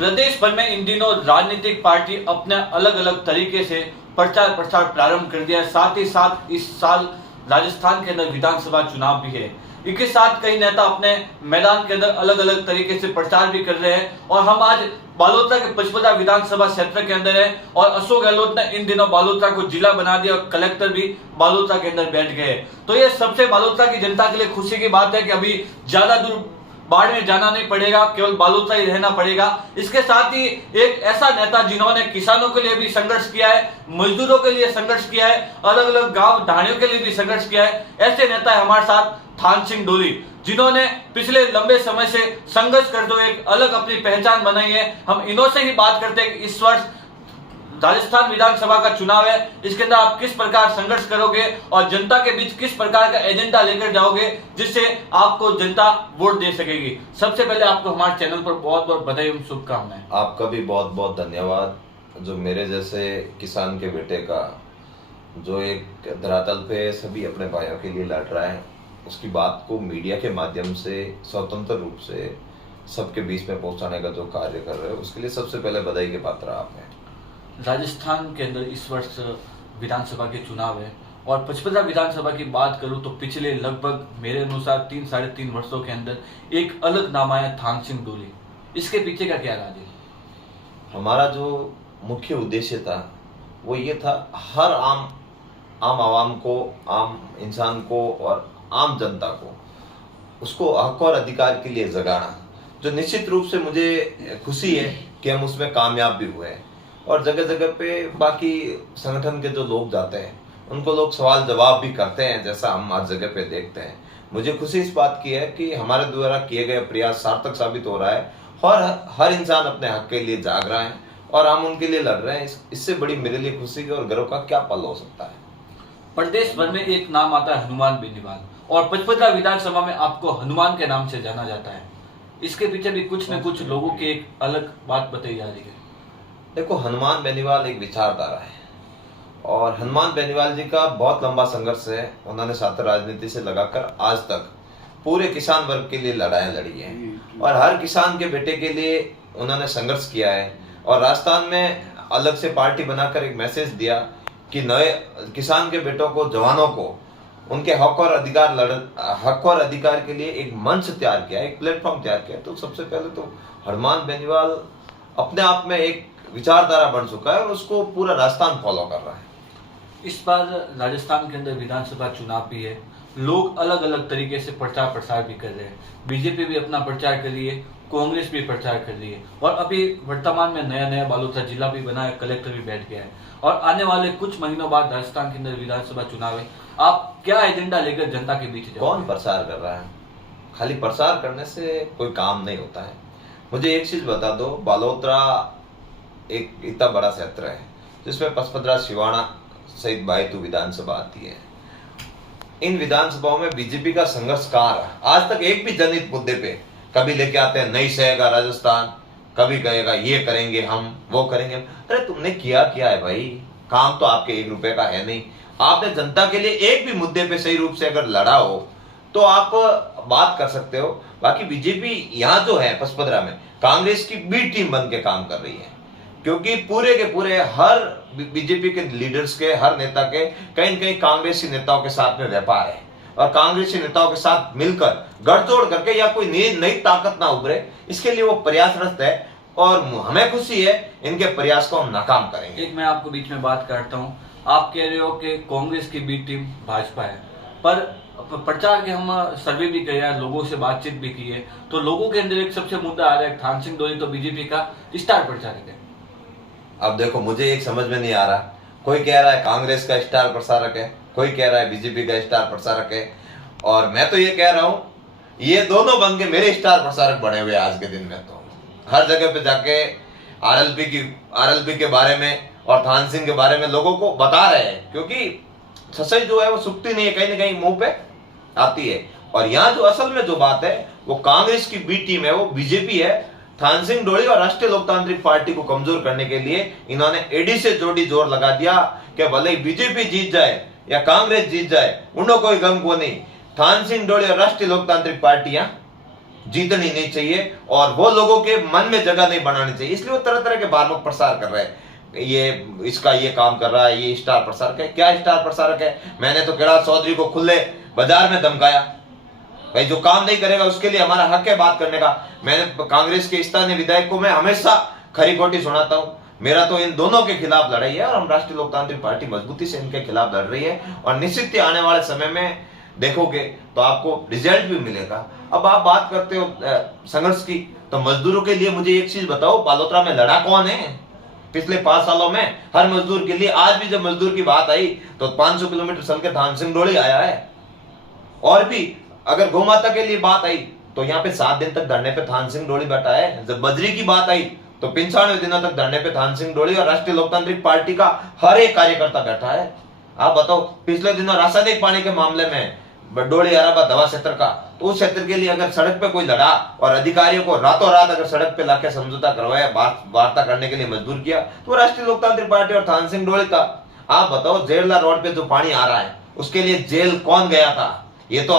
प्रदेश भर में इन दिनों राजनीतिक पार्टी अपने अलग अलग तरीके से प्रचार प्रसार प्रारंभ कर दिया है। साथ ही साथ इस साल राजस्थान के अंदर विधानसभा चुनाव भी है। इसके साथ कई नेता अपने मैदान के अंदर अलग अलग तरीके से प्रचार भी कर रहे हैं और हम आज बालोतरा के पचपदरा विधानसभा क्षेत्र के अंदर है और अशोक गहलोत ने इन दिनों बालोतरा को जिला बना दिया और कलेक्टर भी बालोतरा के अंदर बैठ गए। तो ये सबसे बालोतरा की जनता के लिए खुशी की बात है कि अभी ज्यादा दूर बाढ़ में जाना नहीं पड़ेगा, केवल बालोतरा ही रहना पड़ेगा। इसके साथ ही एक ऐसा नेता जिन्होंने किसानों के लिए भी संघर्ष किया है, मजदूरों के लिए संघर्ष किया है, अलग अलग गांव ढाणियों के लिए भी संघर्ष किया है, ऐसे नेता है हमारे साथ थान सिंह डोली, जिन्होंने पिछले लंबे समय से संघर्ष करते हुए एक अलग अपनी पहचान बनाई है। हम इन्हों से ही बात करते हैं। इस वर्ष राजस्थान विधानसभा का चुनाव है, इसके अंदर आप किस प्रकार संघर्ष करोगे और जनता के बीच किस प्रकार का एजेंडा लेकर जाओगे जिससे आपको जनता वोट दे सकेगी। सबसे पहले आपको हमारे चैनल पर बहुत बहुत बधाई एवं शुभकामनाएं। आपका भी बहुत बहुत धन्यवाद। जो मेरे जैसे किसान के बेटे का जो एक धरातल पे सभी अपने भाइयों के लिए लड़ रहा है, उसकी बात को मीडिया के माध्यम से स्वतंत्र रूप से सबके बीच में पहुंचाने का जो कार्य कर रहे हो, उसके लिए सबसे पहले बधाई के पात्र आप हैं। राजस्थान के अंदर इस वर्ष विधानसभा के चुनाव है और पचपदरा विधानसभा की बात करूं तो पिछले लगभग मेरे अनुसार 3-3.5 वर्षों के अंदर एक अलग नाम आया, थान सिंह डोली। इसके पीछे का क्या राज है? हमारा जो मुख्य उद्देश्य था वो ये था, हर आम आवाम को, आम इंसान को और आम जनता को उसको हक और अधिकार के लिए जगाना, जो निश्चित रूप से मुझे खुशी है कि हम उसमें कामयाब भी हुए हैं। और जगह जगह पे बाकी संगठन के जो लोग जाते हैं उनको लोग सवाल जवाब भी करते हैं, जैसा हम हर जगह पे देखते हैं। मुझे खुशी इस बात की है कि हमारे द्वारा किए गए प्रयास सार्थक साबित हो रहा है और हर इंसान अपने हक के लिए जाग रहा है और हम उनके लिए लड़ रहे हैं। इससे बड़ी मेरे लिए खुशी और गर्व का क्या पल हो सकता है। प्रदेश भर में एक नाम आता है हनुमान बेनीवाल और पचपदरा विधानसभा में आपको हनुमान के नाम से जाना जाता है। इसके पीछे भी कुछ न कुछ लोगों की एक अलग बात बताई जा रही है। देखो, हनुमान बेनीवाल एक विचारधारा है और हनुमान बेनीवाल जी का बहुत लंबा संघर्ष है। उन्होंने छात्र राजनीति से लगाकर आज तक पूरे किसान वर्ग के लिए लड़ाई लड़ी है और हर किसान के बेटे के लिए उन्होंने संघर्ष किया है और राजस्थान में अलग से पार्टी बनाकर एक मैसेज दिया कि नए किसान के बेटों को, जवानों को उनके हक और अधिकार के लिए एक मंच तैयार किया, एक प्लेटफॉर्म तैयार किया। तो सबसे पहले तो हनुमान बेनीवाल अपने आप में एक विचारधारा बन चुका है और उसको पूरा राजस्थान फॉलो कर रहा है। इस बार राजस्थान के अंदर विधानसभा चुनाव भी है, लोग अलग अलग तरीके से प्रचार प्रसार भी कर रहे हैं। बीजेपी भी अपना प्रचार कर रही है, कांग्रेस भी प्रचार कर रही है और अभी वर्तमान में नया बालोतरा जिला भी बना है, कलेक्टर भी बैठ गया है और आने वाले कुछ महीनों बाद राजस्थान के अंदर विधानसभा चुनाव है। आप क्या एजेंडा लेकर जनता के बीच जाओगे? कौन प्रचार कर रहा है? खाली प्रचार करने से कोई काम नहीं होता है। मुझे एक चीज बता दो, बालोतरा एक इतना बड़ा क्षेत्र है जिसमें पचपदरा, सिवाना सहित 22 विधानसभा आती है। इन विधानसभाओं में बीजेपी का संघर्ष कहाँ रहा? आज तक एक भी जनहित मुद्दे पे कभी लेके आते हैं, नहीं सहेगा राजस्थान, कभी कहेगा ये करेंगे हम, वो करेंगे। अरे तुमने किया है भाई? काम तो आपके 1 रुपए का है नहीं। आपने जनता के लिए एक भी मुद्दे पे सही रूप से अगर लड़ा हो तो आप बात कर सकते हो। बाकी बीजेपी यहाँ जो है पचपदरा में कांग्रेस की बी टीम बन के काम कर रही है, क्योंकि पूरे के पूरे हर बीजेपी के लीडर्स के, हर नेता के कहीं न कहीं कांग्रेसी नेताओं के साथ में व्यापार है और कांग्रेसी नेताओं के साथ मिलकर गठजोड़ करके या कोई नई ताकत ना उभरे, इसके लिए वो प्रयासरत है और हमें खुशी है। इनके प्रयास को हम नाकाम करेंगे। एक मैं आपको बीच में बात करता हूँ, आप कह रहे हो कि कांग्रेस की बी टीम भाजपा है, पर प्रचार के हम सर्वे भी किया है, लोगों से बातचीत भी की है, तो लोगों के अंदर एक सबसे मुद्दा आ रहा है, थान सिंह डोली तो बीजेपी का स्टार प्रचारक है। अब देखो, मुझे एक समझ में नहीं आ रहा, कोई कह रहा है कांग्रेस का स्टार प्रचारक है, कोई कह रहा है बीजेपी का स्टार प्रचारक है, और मैं तो ये कह रहा हूं ये दोनों बन के मेरे स्टार प्रचारक बने हुए आज के दिन में। तो हर जगह पे जाके आरएलपी के बारे में और थान सिंह के बारे में लोगों को बता रहे हैं, क्योंकि सच्चाई जो है वो सुखती नहीं है, कहीं ना कहीं मुंह पे आती है। और यहाँ जो असल में जो बात है वो कांग्रेस की बी टीम है, वो बीजेपी है। थान सिंह डोली और राष्ट्रीय लोकतांत्रिक पार्टी को कमजोर करने के लिए इन्होंने एडी से जोर लगा दिया कि भले ही बीजेपी जीत जाए या कांग्रेस जीत जाए, उनको कोई गम को नहीं, थान सिंह डोली और राष्ट्रीय लोकतांत्रिक पार्टी यहाँ जीतनी नहीं चाहिए और वो लोगों के मन में जगह नहीं बनानी चाहिए, इसलिए वो तरह तरह के बार्मक प्रसार कर रहे हैं। ये इसका ये काम कर रहा है, ये स्टार प्रसारक है। क्या स्टार प्रसारक है? मैंने तो कैलाश चौधरी को खुले बाजार में धमकाया, भाई जो काम नहीं करेगा उसके लिए हमारा हक है बात करने का। मैंने कांग्रेस के स्थानीय विधायक को मैं हमेशा खरी खोटी सुनाता हूं। मेरा तो इन दोनों के खिलाफ लड़ाई है और हम राष्ट्रीय लोकतांत्रिक पार्टी मजबूती से इनके खिलाफ लड़ रही है और निश्चित ही आने वाले समय में देखोगे तो आपको रिजल्ट भी मिलेगा। अब आप बात करते हो संघर्ष की, तो मजदूरों के लिए मुझे एक चीज बताओ, बालोतरा में लड़ा कौन है पिछले 5 सालों में? हर मजदूर के लिए। आज भी जब मजदूर की बात आई तो 500 किलोमीटर चल के थान सिंह डोली आया है। और भी अगर गौ माता के लिए बात आई तो यहाँ पे 7 दिन तक धरने पे थान सिंह डोली बैठा है। जब बजरी की बात आई तो 95 दिनों तक धरने पे थान सिंह डोली और राष्ट्रीय लोकतांत्रिक पार्टी का हर एक कार्यकर्ता बैठा है। आप बताओ, पिछले दिनों रासायनिक पानी के मामले में डोली अराबा दवा क्षेत्र का, तो उस क्षेत्र के लिए अगर सड़क पे कोई लड़ा और अधिकारियों को रातों रात अगर सड़क पे लाके समझौता करवाया, वार्ता करने के लिए मजबूर किया, तो राष्ट्रीय लोकतांत्रिक पार्टी और थान सिंह डोली का। आप बताओ, जेरला रोड पे जो पानी आ रहा है उसके लिए जेल कौन गया था? ये तो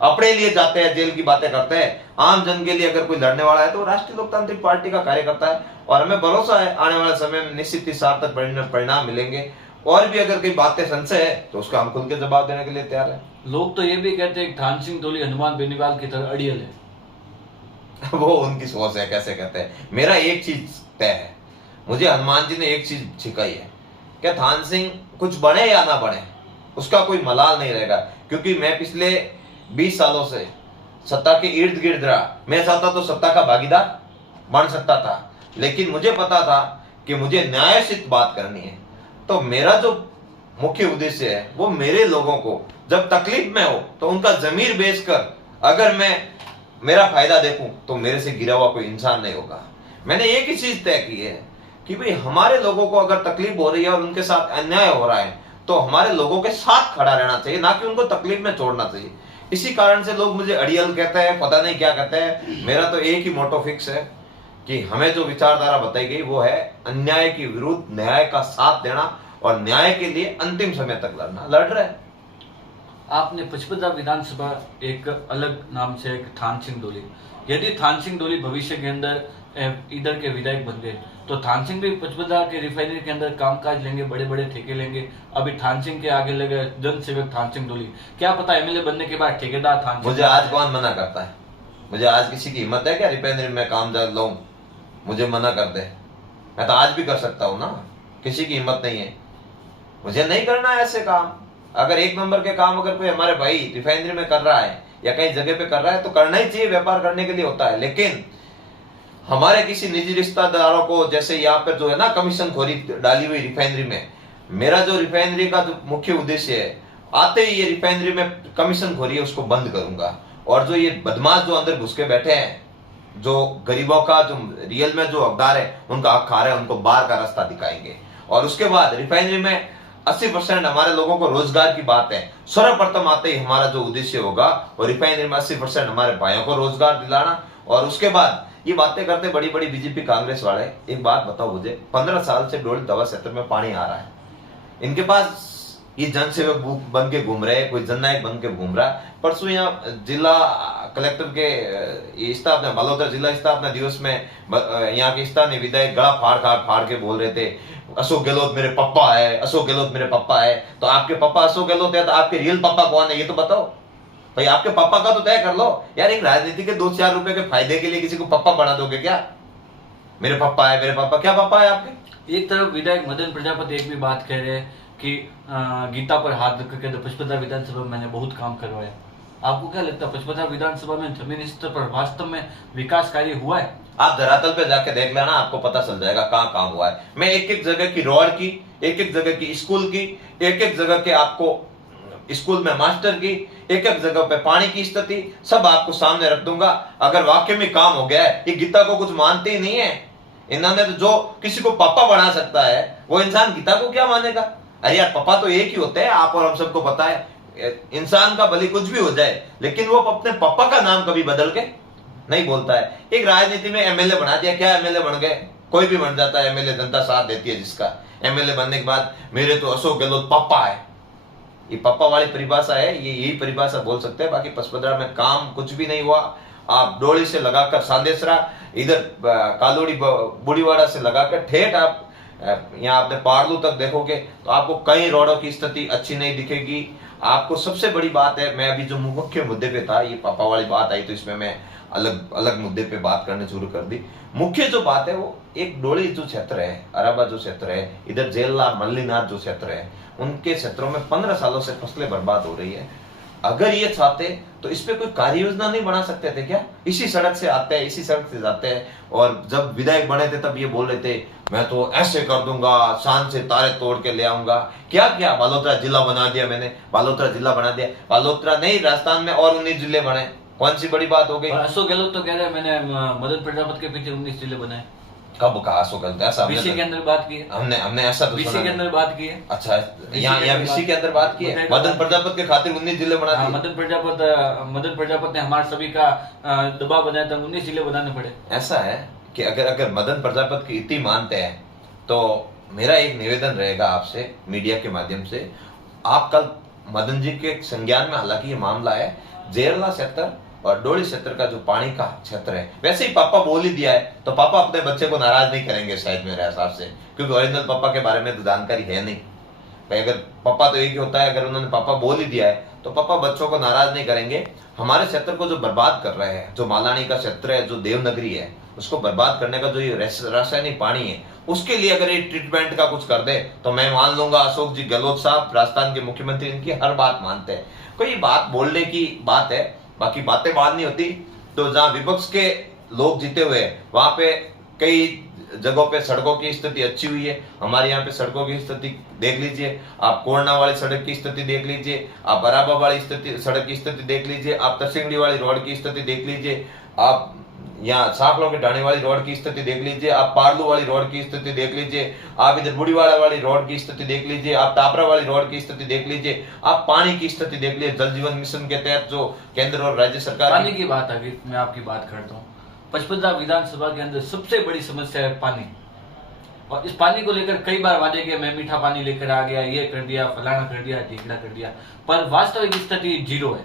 अपने लिए जाते हैं, जेल की बातें करते हैं। आम जन के लिए अगर कोई लड़ने वाला है तो राष्ट्रीय लोकतांत्रिक पार्टी का कार्यकर्ता है और हमें भरोसा है आने वाले समय में निश्चित ही सार्थक परिणाम मिलेंगे। और भी अगर कोई बातें संशय है तो उसका हम खुल के जवाब देने के लिए तैयार है। लोग तो ये भी कहते हैं कि थान सिंह डोली हनुमान बेनीवाल की तरह अड़ियल है। वो उनकी सोच है, कैसे कहते हैं। मेरा एक चीज तय है, मुझे हनुमान जी ने एक चीज सिखाई है, क्या थान सिंह कुछ बने या ना बने उसका कोई मलाल नहीं रहेगा, क्योंकि मैं पिछले 20 सालों से सत्ता के इर्द गिर्द रहा। मैं चाहता तो सत्ता का भागीदार बन सकता था, लेकिन मुझे पता था कि मुझे न्यायोचित बात करनी है। तो मेरा जो मुख्य उद्देश्य है वो मेरे लोगों को जब तकलीफ में हो तो उनका जमीर बेचकर अगर मैं मेरा फायदा देखूं तो मेरे से गिरा हुआ कोई इंसान नहीं होगा। मैंने एक ही चीज तय की है कि भाई हमारे लोगों को अगर तकलीफ हो रही है और उनके साथ अन्याय हो रहा है तो हमारे लोगों के साथ खड़ा रहना चाहिए, ना कि उनको तकलीफ में छोड़ना चाहिए। इसी कारण से लोग मुझे अड़ियल कहते हैं, पता नहीं क्या कहते हैं। मेरा तो एक ही मोटो फिक्स है कि हमें जो विचारधारा बताई गई वो है अन्याय के विरुद्ध न्याय का साथ देना और न्याय के लिए अंतिम समय तक लड़ना। लड़ रहे हैं। आपने पचपदरा विधानसभा एक अलग नाम से एक थान सिंह डोली, यदि थान सिंह डोली भविष्य के अंदर इधर के विधायक बन गए तो थान सिंह भी पचपदरा के रिफाइनरी के अंदर कामकाज लेंगे, बड़े बड़े ठेके लेंगे। अभी थान सिंह के आगे लगे जन सेवक थान सिंह डोली, क्या पता एमएलए बनने के बाद ठेकेदार थान सिंह। मुझे आज कौन मना करता है? मुझे आज किसी की हिम्मत है क्या रिफाइनरी में काम लूं मुझे मना कर दे? मैं तो आज भी कर सकता हूं ना, किसी की हिम्मत नहीं है। मुझे नहीं करना है ऐसे काम। अगर 1 नंबर के काम अगर कोई हमारे भाई रिफाइनरी में कर रहा है या कहीं जगह पे कर रहा है तो करना ही चाहिए, व्यापार करने के लिए होता है। लेकिन हमारे किसी निजी रिश्तेदारों को जैसे यहाँ पर जो है ना कमीशन खोरी डाली हुई रिफाइनरी में, मेरा जो रिफाइनरी का जो मुख्य उद्देश्य है, आते ही ये रिफाइनरी में कमीशन खोरी है उसको बंद करूंगा। और जो ये बदमाश जो अंदर घुस के बैठे हैं, जो गरीबों का जो रियल में जो हकदार है उनका हक खा रहे हैं, उनको बाहर का रास्ता दिखाएंगे। और उसके बाद रिफाइनरी में 80% हमारे लोगों को रोजगार की बात है। सर्वप्रथम आते ही हमारा जो उद्देश्य होगा वो रिफाइनरी में 80% हमारे भाइयों को रोजगार दिलाना। और उसके बाद ये बातें करते बड़ी बड़ी बीजेपी कांग्रेस वाले, एक बात बताओ मुझे, 15 साल से डोली दवा क्षेत्र में पानी आ रहा है, इनके पास ये जनसेवक बन के घूम रहे हैं, कोई जननायक बन के घूम रहा है। परसों यहाँ जिला कलेक्टर के स्थापना बालोतरा जिला स्थापना दिवस में यहाँ के स्थानीय विधायक गला फाड़ के बोल रहे थे अशोक गहलोत मेरे पापा है, अशोक गहलोत मेरे पापा है। तो आपके पापा अशोक गहलोत है तो आपके रियल पापा कौन है ये तो बताओ भाई। आपके पापा का तो तय कर लो यार। एक राजनीति के 2-4 रुपए के फायदे के लिए किसी को पापा बना दोगे क्या? मेरे पापा है, मेरे पापा, क्या पापा है आपके? एक तरफ विधायक मदन प्रजापति एक भी बात कह रहे हैं कि गीता पर हाथ रख के पचपदरा विधानसभा में मैंने बहुत काम करवाया। आपको क्या लगता है पचपदरा विधानसभा में जमीनी स्तर पर वास्तव में विकास कार्य हुआ है? आप धरातल पे जाके देख लेना, आपको पता चल जाएगा कहाँ काम हुआ है। मैं एक जगह की रोड की, एक जगह की स्कूल की, एक जगह के आपको स्कूल में मास्टर की, एक जगह पे पानी की स्थिति सब आपको सामने रख दूंगा। अगर वाकई में काम हो गया है, ये गीता को कुछ मानते ही नहीं है। इन्होंने तो जो किसी को पापा बना सकता है वो इंसान गीता को क्या मानेगा? अरे यार पापा तो एक ही होते हैं, आप और हम सबको पता है। इंसान का भले कुछ भी हो जाए लेकिन वो अपने पापा का नाम कभी बदल के नहीं बोलता है। एक राजनीति में एमएलए बना दिया, क्या एमएलए बन गए? कोई भी बन जाता है एमएलए, जनता साथ देती है जिसका। एमएलए बनने के बाद मेरे तो अशोक गहलोत पापा है, ये पापा वाली परिभाषा है, ये यही परिभाषा बोल सकते हैं। बाकी पचपदरा में काम कुछ भी नहीं हुआ आप डोली से लगाकर सांदेसरा, इधर कालोड़ी बुढ़ीवाड़ा से लगाकर ठेठ आप यहाँ आपने पारलू तक देखोगे तो आपको कई रोडों की स्थिति अच्छी नहीं दिखेगी। आपको सबसे बड़ी बात है, मैं अभी जो मुख्य मुद्दे पे था, ये पापा वाली बात आई तो इसमें मैं अलग अलग मुद्दे पे बात करने शुरू कर दी। मुख्य जो बात है वो एक डोली जो क्षेत्र है, अराबा जो क्षेत्र है, इधर जेला मल्लीनाथ जो क्षेत्र है, उनके क्षेत्रों में 15 सालों से फसलें बर्बाद हो रही है। अगर ये चाहते तो इस पे कोई कार्य योजना नहीं बना सकते थे क्या? इसी सड़क से आते हैं, इसी सड़क से जाते हैं, और जब विधायक बने थे तब ये बोल रहे थे मैं तो ऐसे कर दूंगा, शान से तारे तोड़ के ले आऊंगा। क्या क्या बालोतरा जिला बना दिया मैंने, बालोतरा जिला बना दिया। बालोतरा नहीं, राजस्थान में और 19 जिले बने, कौन सी बड़ी बात हो गई? अशोक गहलोत तो कह रहे हैं मैंने मदन प्रजापति के पीछे 19 जिले बनाए। कब कहा अशोक गहलोत? ऐसा बीसी के अंदर बात की है, हमने ऐसा तो बीसी के अंदर बात की है। अच्छा, यहाँ बीसी के अंदर बात की है, मदन प्रजापति के खातिर 19 जिले बना दिए। मदन प्रजापति ने हमारे सभी का दबाव बनाया था, 19 जिले बनाने पड़े। ऐसा है कि अगर मदन प्रजापति की इतनी मानते हैं तो मेरा एक निवेदन रहेगा आपसे मीडिया के माध्यम से, आप कल मदन जी के संज्ञान में, हालांकि ये मामला है जेरला क्षेत्र और डोली क्षेत्र का जो पानी का क्षेत्र है, वैसे ही पापा बोल ही दिया है तो पापा अपने बच्चे को नाराज नहीं करेंगे शायद मेरे हिसाब से, क्योंकि ओरिजिनल पापा के बारे में तो जानकारी है नहीं भाई। अगर पापा तो एक ही होता है, अगर उन्होंने पापा बोल ही दिया है तो पापा बच्चों को नाराज नहीं करेंगे। हमारे क्षेत्र को जो बर्बाद कर रहे हैं, जो मालानी का क्षेत्र है, जो देवनगरी है, उसको बर्बाद करने का जो ये रासायनिक पानी है, उसके लिए अगर ये ट्रीटमेंट का कुछ कर दे तो मैं मान लूंगा अशोक जी गहलोत साहब राजस्थान के मुख्यमंत्री इनकी हर बात मानते हैं। कोई बात बोलने की बात है, बाकी बातें बात नहीं होती। तो जहाँ विपक्ष के लोग जीते हुए वहां पे कई जगहों पे सड़कों की स्थिति अच्छी हुई है। हमारे यहाँ पे सड़कों की स्थिति देख लीजिए, आप कोरना वाली सड़क की स्थिति देख लीजिए, आप बराबा वाली सड़क की स्थिति देख लीजिए, आप तरसिंगड़ी वाली रोड की स्थिति देख लीजिए, आप यहाँ साखलों के ढाणी वाली रोड की स्थिति देख लीजिए, आप पारलू वाली रोड की स्थिति देख लीजिए, आप इधर बुढ़ीवाड़ा वाली रोड की स्थिति देख लीजिए, आप टापरा वाली रोड की स्थिति देख लीजिए, आप पानी की स्थिति देख लीजिए। जल जीवन मिशन के तहत जो केंद्र और राज्य सरकार पानी की बात आ गई, मैं आपकी बात करता हूँ। पचपदरा विधानसभा के अंदर सबसे बड़ी समस्या है पानी, और इस पानी को लेकर कई बार वादे किए, मैं मीठा पानी लेकर आ गया, ये कर दिया, फलाना कर दिया, ढीकड़ा कर दिया, पर वास्तविक स्थिति जीरो है।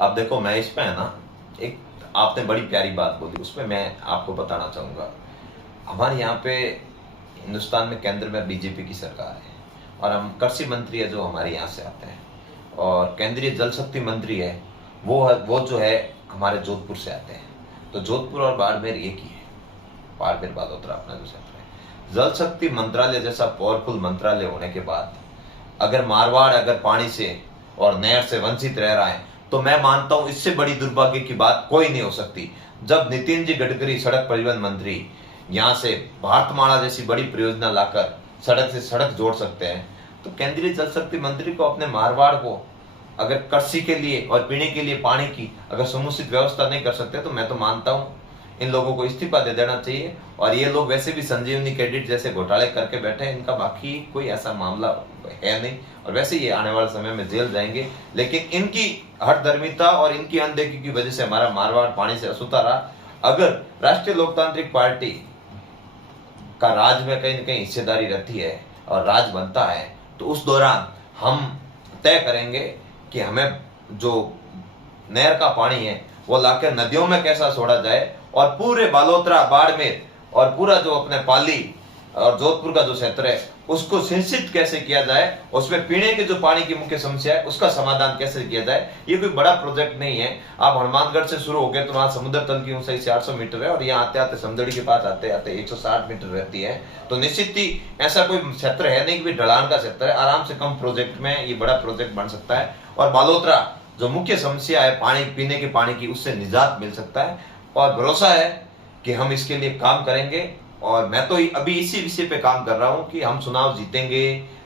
अब देखो, मैं इसमें है ना, एक आपने बड़ी प्यारी बात बोली, उसमें मैं आपको बताना चाहूंगा। हमारे यहाँ पे हिंदुस्तान में केंद्र में बीजेपी की सरकार है, और हम कृषि मंत्री है जो हमारे यहाँ से आते हैं, और केंद्रीय जल शक्ति मंत्री है वो जो है हमारे जोधपुर से आते हैं। तो जोधपुर और बाड़मेर एक ही है, बाड़मेर बालोतरा अपना जो क्षेत्र है। जल शक्ति मंत्रालय जैसा पावरफुल मंत्रालय होने के बाद अगर मारवाड़ अगर पानी से और नहर से वंचित रह रहा है तो मैं मानता हूं इससे बड़ी दुर्भाग्य की बात कोई नहीं हो सकती। जब नितिन जी गडकरी सड़क परिवहन मंत्री यहाँ से भारतमाला जैसी बड़ी परियोजना लाकर सड़क से सड़क जोड़ सकते हैं, तो केंद्रीय जल शक्ति मंत्री को अपने मारवाड़ को अगर कृषि के लिए और पीने के लिए पानी की अगर समुचित व्यवस्था नहीं कर सकते तो मैं तो मानता हूं इन लोगों को इस्तीफा दे देना चाहिए। और ये लोग वैसे भी संजीवनी क्रेडिट जैसे घोटाले करके बैठे हैं, इनका बाकी कोई ऐसा मामला है नहीं, और वैसे ये आने वाले समय में जेल जाएंगे। लेकिन इनकी हठधर्मिता और इनकी अनदेखी की वजह से हमारा मारवाड़ पानी से अछूता रहा। अगर राष्ट्रीय लोकतांत्रिक पार्टी का राज में कहीं न कहीं हिस्सेदारी रहती है और राज बनता है तो उस दौरान हम तय करेंगे कि हमें जो नहर का पानी है वो लाकर नदियों में कैसा छोड़ा जाए, और पूरे बालोतरा बाड़मेर और पूरा जो अपने पाली और जोधपुर का जो क्षेत्र है उसको सिंचित कैसे किया जाए, उसमें पीने के जो पानी की मुख्य समस्या है उसका समाधान कैसे किया जाए। ये कोई बड़ा प्रोजेक्ट नहीं है। आप हनुमानगढ़ से शुरू हो गए तो वहां समुद्र तल की ऊंचाई 400 मीटर है, और यहाँ आते आते समदड़ी के पास आते आते 160 मीटर रहती है। तो निश्चित ही ऐसा कोई क्षेत्र है नहीं कि ढलान का क्षेत्र है, आराम से कम प्रोजेक्ट में ये बड़ा प्रोजेक्ट बन सकता है। और बालोतरा जो मुख्य समस्या है पानी, पीने के पानी की, उससे निजात मिल सकता है, और भरोसा है कि हम इसके लिए काम करेंगे। और मैं तो अभी इसी विषय पे काम कर रहा हूं कि हम चुनाव जीतेंगे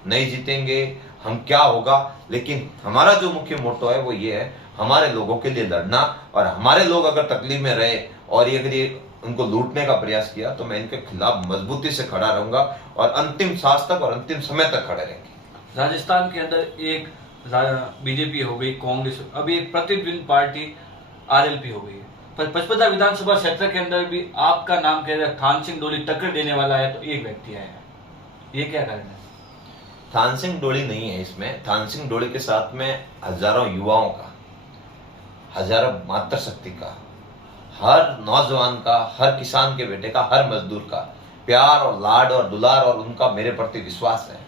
नहीं जीतेंगे, हम क्या होगा, लेकिन हमारा जो मुख्य मोटो है वो ये है, हमारे लोगों के लिए लड़ना। और हमारे लोग अगर तकलीफ में रहे और ये अगर ये उनको लूटने का प्रयास किया तो मैं इनके खिलाफ मजबूती से खड़ा रहूंगा और अंतिम सांस तक और अंतिम समय तक खड़े रहेंगे। राजस्थान के अंदर एक बीजेपी हो गई, कांग्रेस, अभी एक प्रतिद्वंदी पार्टी आरएलपी हो गई है, पर पचपदरा विधानसभा क्षेत्र के अंदर भी आपका नाम कह रहे थान सिंह डोली टक्कर देने वाला है, तो एक व्यक्ति आया है, ये क्या कारण है? थान सिंह डोली नहीं है इसमें। थान सिंह डोली के साथ में हजारों युवाओं का, हजारों मातृशक्ति का, हर नौजवान का, हर किसान के बेटे का, हर मजदूर का प्यार और लाड और दुलार और उनका मेरे प्रति विश्वास है।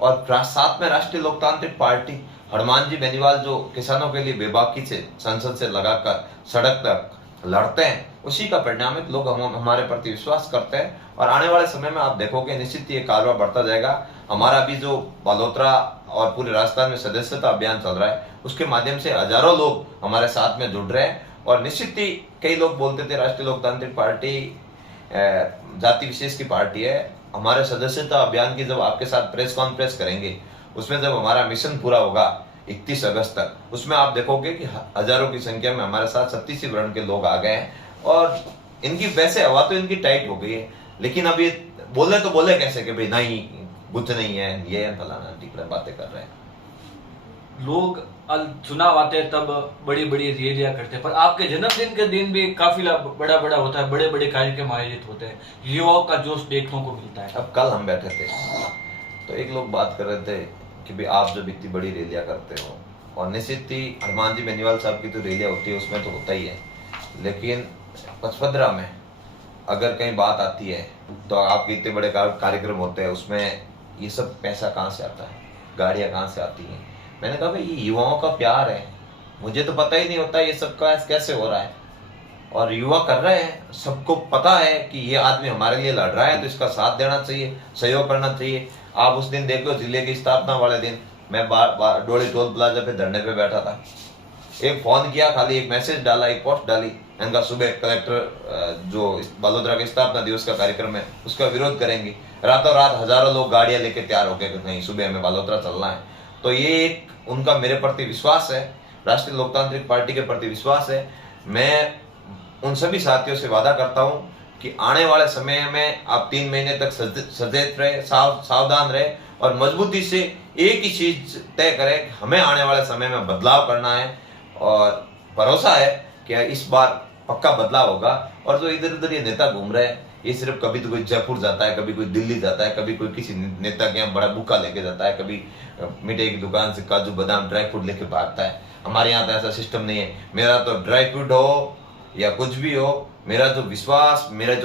और साथ में राष्ट्रीय लोकतांत्रिक पार्टी, हनुमान जी बेनीवाल जो किसानों के लिए बेबाकी से संसद से लगाकर सड़क तक लड़ते हैं, उसी का परिणाम है। लोग हमारे प्रति विश्वास करते हैं और आने वाले समय में आप देखोगे निश्चित ये कारवा बढ़ता जाएगा। हमारा अभी जो बालोतरा और पूरे राजस्थान में सदस्यता अभियान चल रहा है, उसके माध्यम से हजारों लोग हमारे साथ में जुड़ रहे हैं। और निश्चित ही कई लोग बोलते थे राष्ट्रीय लोकतांत्रिक पार्टी जाति विशेष की पार्टी है। हमारे सदस्यता अभियान की जब आपके साथ प्रेस कॉन्फ्रेंस करेंगे, उसमें जब हमारा मिशन पूरा होगा 31 अगस्त तक, उसमें आप देखोगे कि हजारों की संख्या में हमारे साथ छत्तीसी वर्ण के लोग आ गए हैं। और इनकी वैसे हवा तो इनकी टाइट हो गई है, लेकिन अब ये बोले तो बोले कैसे कि भाई नहीं कुछ नहीं है, ये फलाना टिकड़ा बातें कर रहे हैं। लोग चुनाव आते हैं तब बड़ी बड़ी रैलियां करते हैं, पर आपके जन्मदिन के दिन भी काफिला बड़ा बड़ा होता है, बड़े बड़े कार्यक्रम आयोजित होते हैं, युवाओं का जोश देखने को मिलता है। अब कल हम बैठे थे तो एक लोग बात कर रहे थे कि भाई आप जब इतनी बड़ी रैलियां करते हो, और निश्चित ही हनुमान जी बेनीवाल साहब की तो रैलियां होती है, उसमें तो होता ही है, लेकिन पचपदरा में अगर कहीं बात आती है तो आपके इतने बड़े कार्यक्रम होते हैं, उसमें ये सब पैसा कहाँ से आता है, गाड़ियाँ कहाँ से आती हैं। मैंने कहा भाई ये युवाओं का प्यार है, मुझे तो पता ही नहीं होता ये सब का कैसे हो रहा है, और युवा कर रहे हैं, सबको पता है कि ये आदमी हमारे लिए लड़ रहा है, तो इसका साथ देना चाहिए, सहयोग करना चाहिए। आप उस दिन देख लो, जिले की स्थापना वाले दिन मैं डोली टोल प्लाजा पे धरने पे बैठा था, एक फोन किया, खाली एक मैसेज डाला, एक पोस्ट डाली, इनका सुबह कलेक्टर जो बालोतरा के स्थापना दिवस का कार्यक्रम है उसका विरोध करेंगे, रातों रात हजारों लोग गाड़ियां लेके तैयार हो गए, नहीं सुबह हमें बालोतरा चलना है। तो ये एक उनका मेरे प्रति विश्वास है, राष्ट्रीय लोकतांत्रिक पार्टी के प्रति विश्वास है। मैं उन सभी साथियों से वादा करता हूं कि आने वाले समय में आप 3 महीने तक सचेत रहे, सावधान रहे और मजबूती से एक ही चीज तय करें, हमें आने वाले समय में बदलाव करना है, और भरोसा है कि इस बार पक्का बदलाव होगा। और जो इधर उधर ये नेता घूम रहे हैं, ये सिर्फ कभी तो कोई जयपुर जाता है, कभी कोई दिल्ली जाता है, कभी कोई किसी नेता के यहाँ बड़ा बुक्का लेके जाता है, कभी मिठाई की दुकान से काजू बादाम ड्राई फ्रूट लेके भागता है। हमारे यहाँ तो ऐसा सिस्टम नहीं है। मेरा तो ड्राई फ्रूट हो या कुछ भी हो, मेरा जो विश्वास, मेरे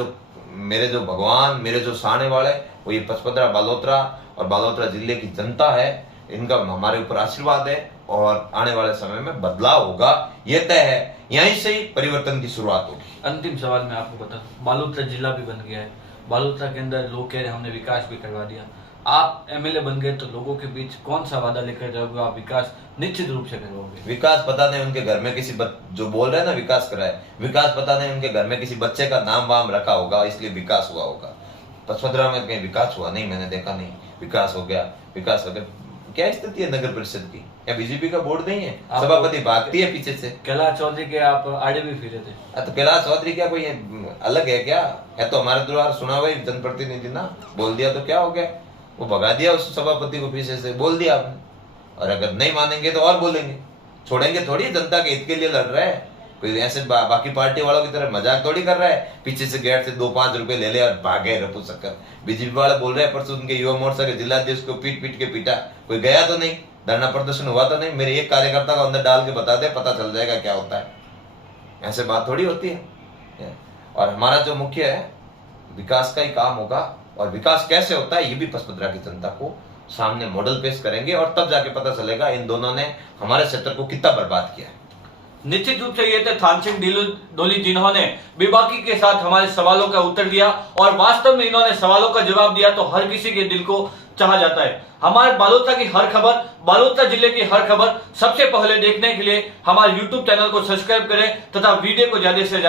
जो भगवान, मेरे जो सामने वाले, वो ये पचपदरा बालोतरा और बालोतरा जिले की जनता है, इनका हमारे ऊपर आशीर्वाद है और आने वाले समय में बदलाव होगा, ये तय है। यहीं से ही परिवर्तन की शुरुआत होगी। अंतिम सवाल मैं आपको बता दूं, बालोतरा जिला भी बन गया है, बालोतरा के अंदर लोग कह रहे हैं हमने विकास भी करवा दिया, आप एमएलए बन गए तो लोगों के बीच कौन सा वादा लेकर जाओगे, आप विकास निश्चित रूप से करवाओगे? विकास पता नहीं उनके घर में किसी जो बोल रहे हैं ना विकास कराए, विकास पता नहीं उनके घर में किसी बच्चे का नाम वाम रखा होगा, इसलिए विकास हुआ होगा। पचपदरा में कहीं विकास हुआ नहीं, मैंने देखा नहीं। विकास हो गया, विकास हो गया, क्या स्थिति है नगर परिषद की? या बीजेपी का बोर्ड नहीं है, सभापति भागती है पीछे से। कैलाश चौधरी के आप आड़े भी फिरे थे। तो कैलाश चौधरी क्या कोई अलग है क्या? है तो हमारे द्वारा सुना हुआ जनप्रतिनिधि ना, बोल दिया तो क्या हो गया, वो भगा दिया उस सभापति को पीछे से, बोल दिया आपने। और अगर नहीं मानेंगे तो और बोलेंगे, छोड़ेंगे थोड़ी, जनता के हित के लिए लड़ रहे हैं। कोई ऐसे बाकी पार्टी वालों की तरह मजाक थोड़ी कर रहा है, पीछे से गेट से 2-5 रुपए ले ले और भागे रफू चक्कर। बीजेपी वाले बोल रहे हैं परसों उनके युवा मोर्चा के जिलाध्यक्ष को पीट पीट के पीटा, कोई गया तो नहीं, धरना प्रदर्शन हुआ तो नहीं। मेरे एक कार्यकर्ता को अंदर डाल के बता दे, पता चल जाएगा क्या होता है। ऐसे बात थोड़ी होती है। और हमारा जो मुख्य है विकास का ही काम होगा, और विकास कैसे होता है ये भी पचपदरा की जनता को सामने मॉडल पेश करेंगे, और तब जाके पता चलेगा इन दोनों ने हमारे क्षेत्र को कितना बर्बाद किया है। निश्चित रूप से ये थे थानसिंह डोली, जिन्होंने बेबाकी के साथ हमारे सवालों का उत्तर दिया, और वास्तव में इन्होंने सवालों का जवाब दिया तो हर किसी के दिल को चाहा जाता है। हमारे बालोतरा की हर खबर, बालोतरा जिले की हर खबर सबसे पहले देखने के लिए हमारे YouTube चैनल को सब्सक्राइब करें तथा वीडियो को ज्यादा से ज्यादा